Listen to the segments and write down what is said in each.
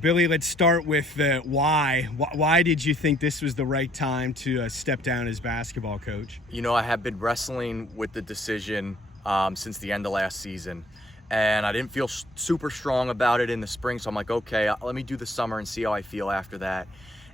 Billy, let's start with the why. Why did you think this was the right time to step down as basketball coach? You know, I have been wrestling with the decision since the end of last season, and I didn't feel super strong about it in the spring, so I'm like, okay, let me do the summer and see how I feel after that.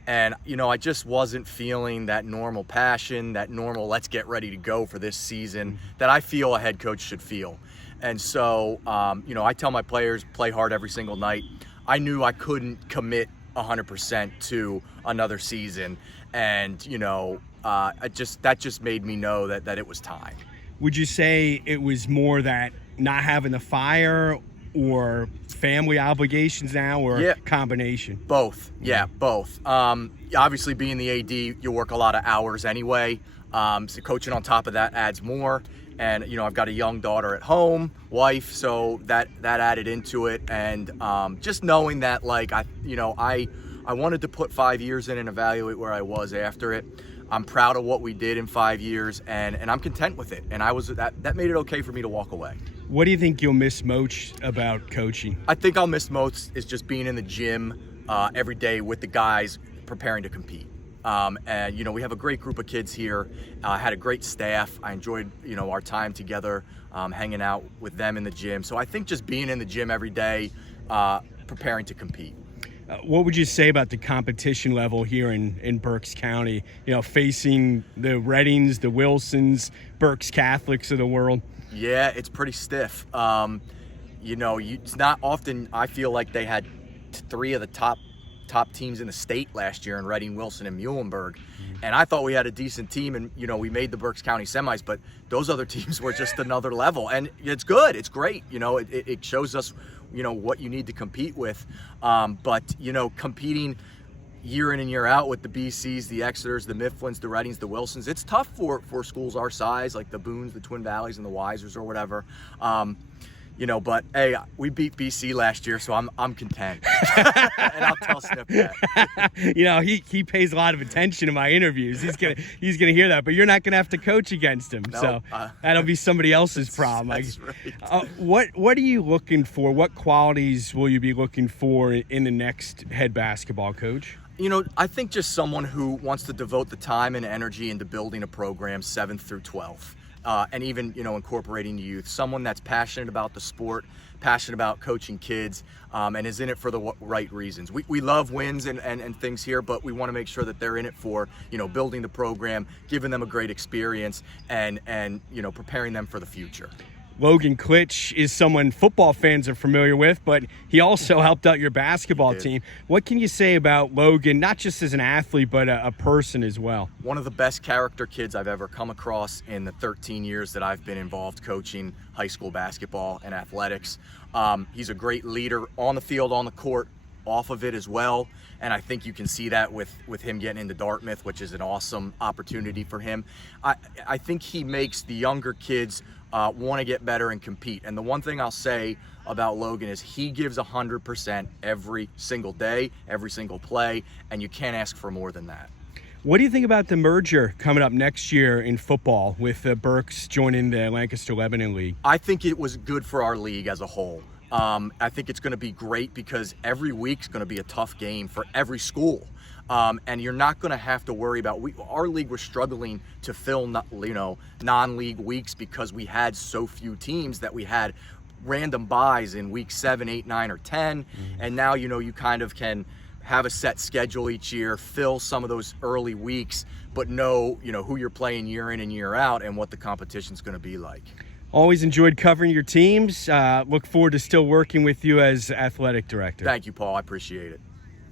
And, you know, I just wasn't feeling that normal passion, that normal let's get ready to go for this season that I feel a head coach should feel. And so, you know, I tell my players, play hard every single night. I knew I couldn't commit 100% to another season. And, you know, that just made me know that it was time. Would you say it was more that not having the fire or family obligations now, or combination? Both. Yeah, both. Obviously, being the AD, you work a lot of hours anyway. So coaching on top of that adds more. And, you know, I've got a young daughter at home, wife, so that added into it. And just knowing that, like, I wanted to put 5 years in and evaluate where I was after it. I'm proud of what we did in 5 years, and I'm content with it. And that made it okay for me to walk away. What do you think you'll miss most about coaching? I think I'll miss most is just being in the gym every day with the guys preparing to compete. And, you know, we have a great group of kids here. I had a great staff. I enjoyed, you know, our time together, hanging out with them in the gym. So I think just being in the gym every day, preparing to compete. What would you say about the competition level here in Berks County, you know, facing the Reddings, the Wilsons, Berks Catholics of the world? Yeah, it's pretty stiff. You know, it's not often I feel like they had three of the top teams in the state last year in Reading, Wilson, and Muhlenberg. And I thought we had a decent team, and, you know, we made the Berks County semis, but those other teams were just another level. And it's good. It's great. You know, it shows us, you know, what you need to compete with. But, you know, competing year in and year out with the BCs, the Exeters, the Mifflins, the Readings, the Wilsons, it's tough for schools our size, like the Boones, the Twin Valleys, and the Weisers or whatever. You know, but hey, we beat BC last year, so I'm content. And I'll tell Snip that. You know, he pays a lot of attention to my interviews. He's gonna hear that, but you're not gonna have to coach against him. No, so that'll be somebody else's problem. That's right. What are you looking for? What qualities will you be looking for in the next head basketball coach? You know, I think just someone who wants to devote the time and energy into building a program 7th through 12th. And even, you know, incorporating the youth, someone that's passionate about the sport, passionate about coaching kids, and is in it for the right reasons. We love wins and things here, but we want to make sure that they're in it for, you know, building the program, giving them a great experience, and you know, preparing them for the future. Logan Klitsch is someone football fans are familiar with, but he also helped out your basketball team. What can you say about Logan, not just as an athlete, but a person as well? One of the best character kids I've ever come across in the 13 years that I've been involved coaching high school basketball and athletics. He's a great leader on the field, on the court, off of it as well. And I think you can see that with him getting into Dartmouth, which is an awesome opportunity for him. I think he makes the younger kids want to get better and compete. And the one thing I'll say about Logan is he gives 100% every single day, every single play, and you can't ask for more than that. What do you think about the merger coming up next year in football with Berks joining the Lancaster-Lebanon League? I think it was good for our league as a whole. I think it's going to be great because every week's going to be a tough game for every school. And you're not going to have to worry about our league was struggling to fill, you know, non-league weeks because we had so few teams that we had random buys in week 7, 8, 9, or 10. And now, you know, you kind of can have a set schedule each year, fill some of those early weeks, but know, you know, who you're playing year in and year out and what the competition's going to be like. Always enjoyed covering your teams. Look forward to still working with you as athletic director. Thank you, Paul. I appreciate it.